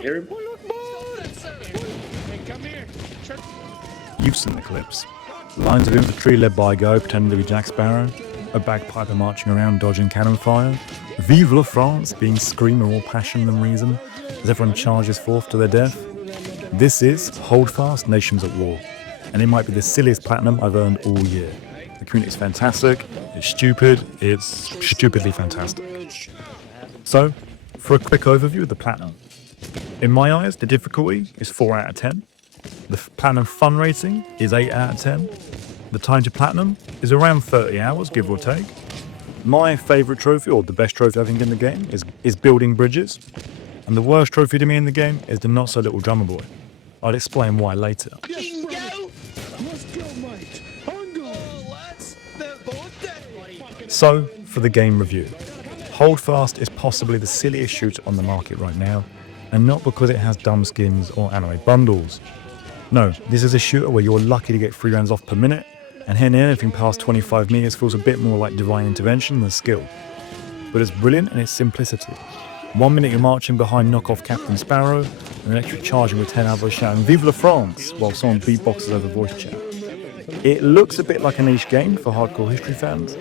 Hear him? You've seen the clips. Lines of infantry led by a guy pretending to be Jack Sparrow, a bagpiper marching around dodging cannon fire, Vive la France being screamed with more passion than reason as everyone charges forth to their death. This is Holdfast Nations at War, and it might be the silliest platinum I've earned all year. The community is fantastic, it's stupid, it's stupidly fantastic. So, for a quick overview of the platinum. In my eyes, the difficulty is 4 out of 10. The platinum fun rating is 8 out of 10. The time to platinum is around 30 hours, give or take. My favourite trophy, or the best trophy I think in the game, is building bridges. And the worst trophy to me in the game is the not so little drummer boy. I'll explain why later. So, for the game review. Holdfast is possibly the silliest shooter on the market right now, and not because it has dumb skins or anime bundles. No, this is a shooter where you're lucky to get 3 rounds off per minute, and hitting anything past 25 meters feels a bit more like divine intervention than skill. But it's brilliant in its simplicity. 1 minute you're marching behind knockoff Captain Sparrow, and the next you're charging with 10 others shouting Vive la France while someone beatboxes over voice chat. It looks a bit like a niche game for hardcore history fans.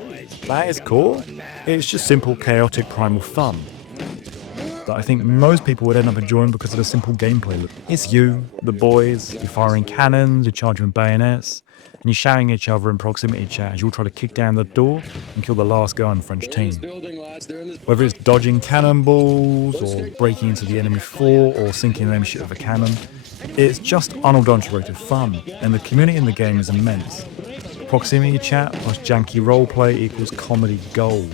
That is cool. It's just simple, chaotic, primal fun that I think most people would end up enjoying because of the simple gameplay loop. It's you, the boys, you're firing cannons, you're charging bayonets, and you're shouting at each other in proximity chat as you all try to kick down the door and kill the last guy on the French team. Whether it's dodging cannonballs, or breaking into the enemy fort, or sinking the enemy ship with a cannon, it's just unadulterated fun, and the community in the game is immense. Proximity chat plus janky roleplay equals comedy gold.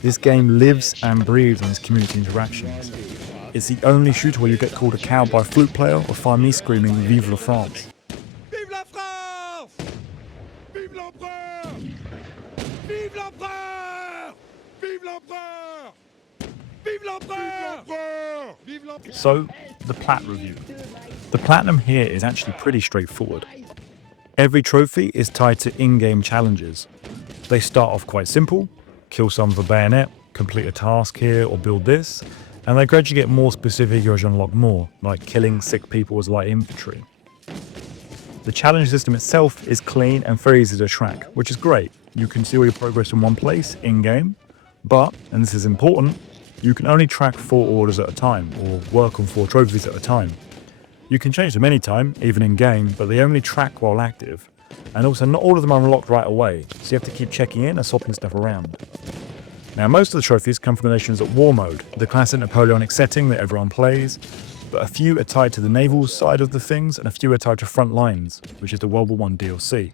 This game lives and breathes on its community interactions. It's the only shooter where you get called a cow by a flute player or find me screaming Vive la France. Vive la France! Vive l'empereur! Vive l'empereur! Vive l'empereur! Vive l'empereur! Vive l'empereur! So, the plat review. The platinum here is actually pretty straightforward. Every trophy is tied to in-game challenges. They start off quite simple, kill someone with a bayonet, complete a task here or build this, and they gradually get more specific as you unlock more, like killing sick people as light infantry. The challenge system itself is clean and very easy to track, which is great. You can see all your progress in one place, in-game, but, and this is important, you can only track 4 orders at a time, or work on 4 trophies at a time. You can change them anytime, even in-game, but they only track while active. And also, not all of them are unlocked right away, so you have to keep checking in and swapping stuff around. Now, most of the trophies come from the Nations at War mode, the classic Napoleonic setting that everyone plays, but a few are tied to the naval side of the things, and a few are tied to front lines, which is the World War I DLC.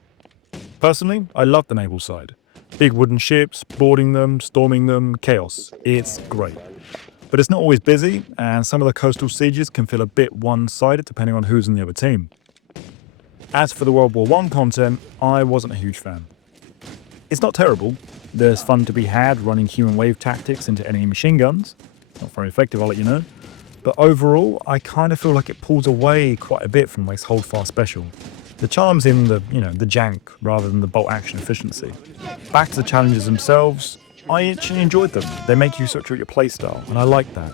Personally, I love the naval side. Big wooden ships, boarding them, storming them, chaos. It's great. But it's not always busy, and some of the coastal sieges can feel a bit one-sided depending on who's in the other team. As for the World War I content, I wasn't a huge fan. It's not terrible. There's fun to be had running human wave tactics into enemy machine guns. Not very effective, I'll let you know. But overall, I kind of feel like it pulls away quite a bit from this Holdfast special. The charm's in the jank rather than the bolt action efficiency. Back to the challenges themselves, I actually enjoyed them. They make you switch out your playstyle, and I like that.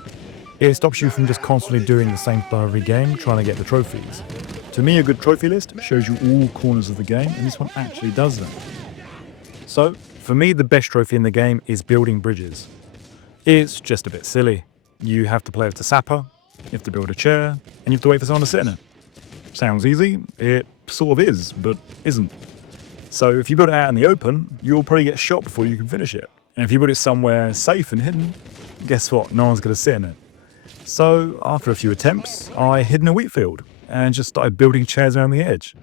It stops you from just constantly doing the same stuff every game, trying to get the trophies. To me, a good trophy list shows you all corners of the game, and this one actually does that. So, for me, the best trophy in the game is building bridges. It's just a bit silly. You have to play with the sapper, you have to build a chair, and you have to wait for someone to sit in it. Sounds easy, it sort of is, but isn't. So if you build it out in the open, you'll probably get shot before you can finish it. And if you put it somewhere safe and hidden, guess what? No one's going to sit in it. So after a few attempts, I hid in a wheat field and just started building chairs around the edge.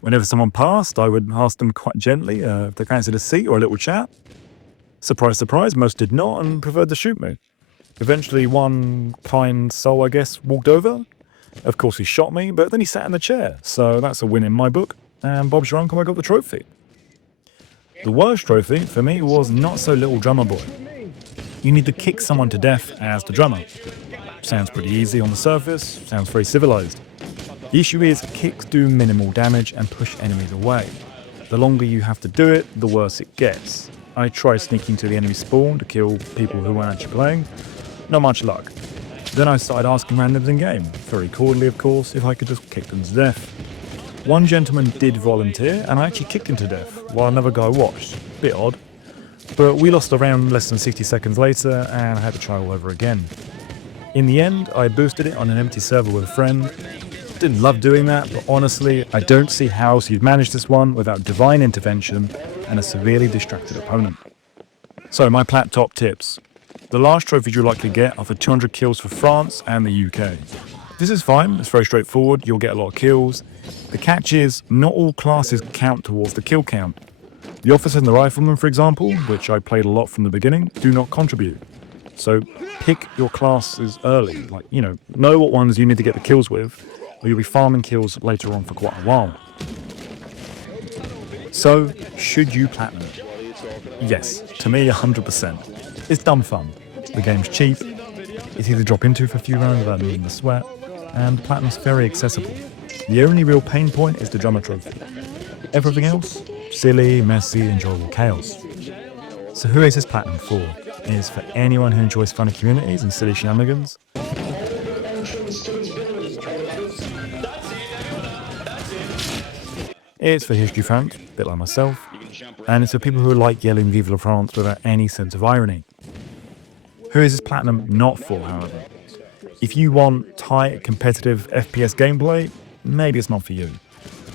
Whenever someone passed, I would ask them quite gently if they fancied a seat or a little chat. Surprise, surprise, most did not and preferred to shoot me. Eventually one kind soul, I guess, walked over. Of course he shot me, but then he sat in the chair, so that's a win in my book, and Bob's your uncle, I got the trophy. The worst trophy, for me, was Not So Little Drummer Boy. You need to kick someone to death as the drummer. Sounds pretty easy on the surface, sounds very civilized. The issue is, kicks do minimal damage and push enemies away. The longer you have to do it, the worse it gets. I tried sneaking to the enemy spawn to kill people who weren't actually playing. Not much luck. Then I started asking randoms in game, very cordially of course, if I could just kick them to death. One gentleman did volunteer, and I actually kicked him to death, while another guy watched. Bit odd. But we lost the round less than 60 seconds later, and I had to try all over again. In the end, I boosted it on an empty server with a friend. Didn't love doing that, but honestly, I don't see how else you'd manage this one without divine intervention and a severely distracted opponent. So my plat top tips. The large trophies you'll likely get are for 200 kills for France and the UK. This is fine, it's very straightforward, you'll get a lot of kills. The catch is, not all classes count towards the kill count. The officer and the rifleman, for example, which I played a lot from the beginning, do not contribute. So pick your classes early, know what ones you need to get the kills with, or you'll be farming kills later on for quite a while. So, should you platinum? Yes, to me 100%. It's dumb fun. The game's cheap, it's easy to drop into for a few rounds without needing the sweat, and platinum's very accessible. The only real pain point is the drummer trophy. Everything else? Silly, messy, enjoyable chaos. So who is this platinum for? It is for anyone who enjoys funny communities and silly shenanigans. It's for history fans, a bit like myself, and it's for people who like yelling Vive la France without any sense of irony. Who is this platinum not for, however? If you want tight, competitive FPS gameplay, maybe it's not for you.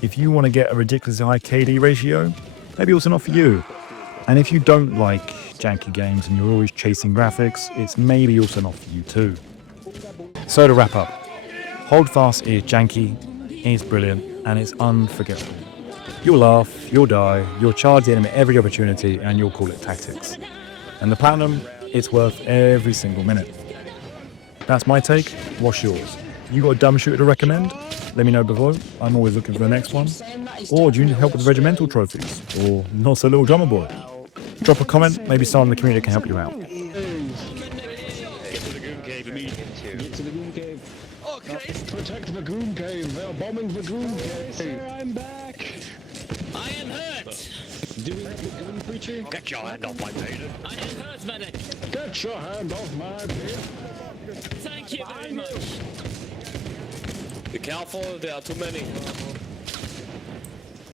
If you want to get a ridiculously high KD ratio, maybe also not for you. And if you don't like janky games and you're always chasing graphics, it's maybe also not for you too. So to wrap up, Holdfast is janky, it's brilliant, and it's unforgettable. You'll laugh, you'll die, you'll charge the enemy every opportunity, and you'll call it tactics. And the platinum, it's worth every single minute. That's my take. What's yours? You got a dumb shooter to recommend? Let me know below. I'm always looking for the next one. Or do you need help with regimental trophies? Or not so little drummer boy? Drop a comment, maybe someone in the community can help you out. Get to the goon cave immediately. Get to the goon cave. Okay. Protect the goon cave. They're bombing the goon cave. Sir, I'm back. I am hurt. Do we have the goon preacher? Get your hand off my maiden. I am hurt, medic. Get your hand off my beard. Thank you very much. Be careful, there are too many.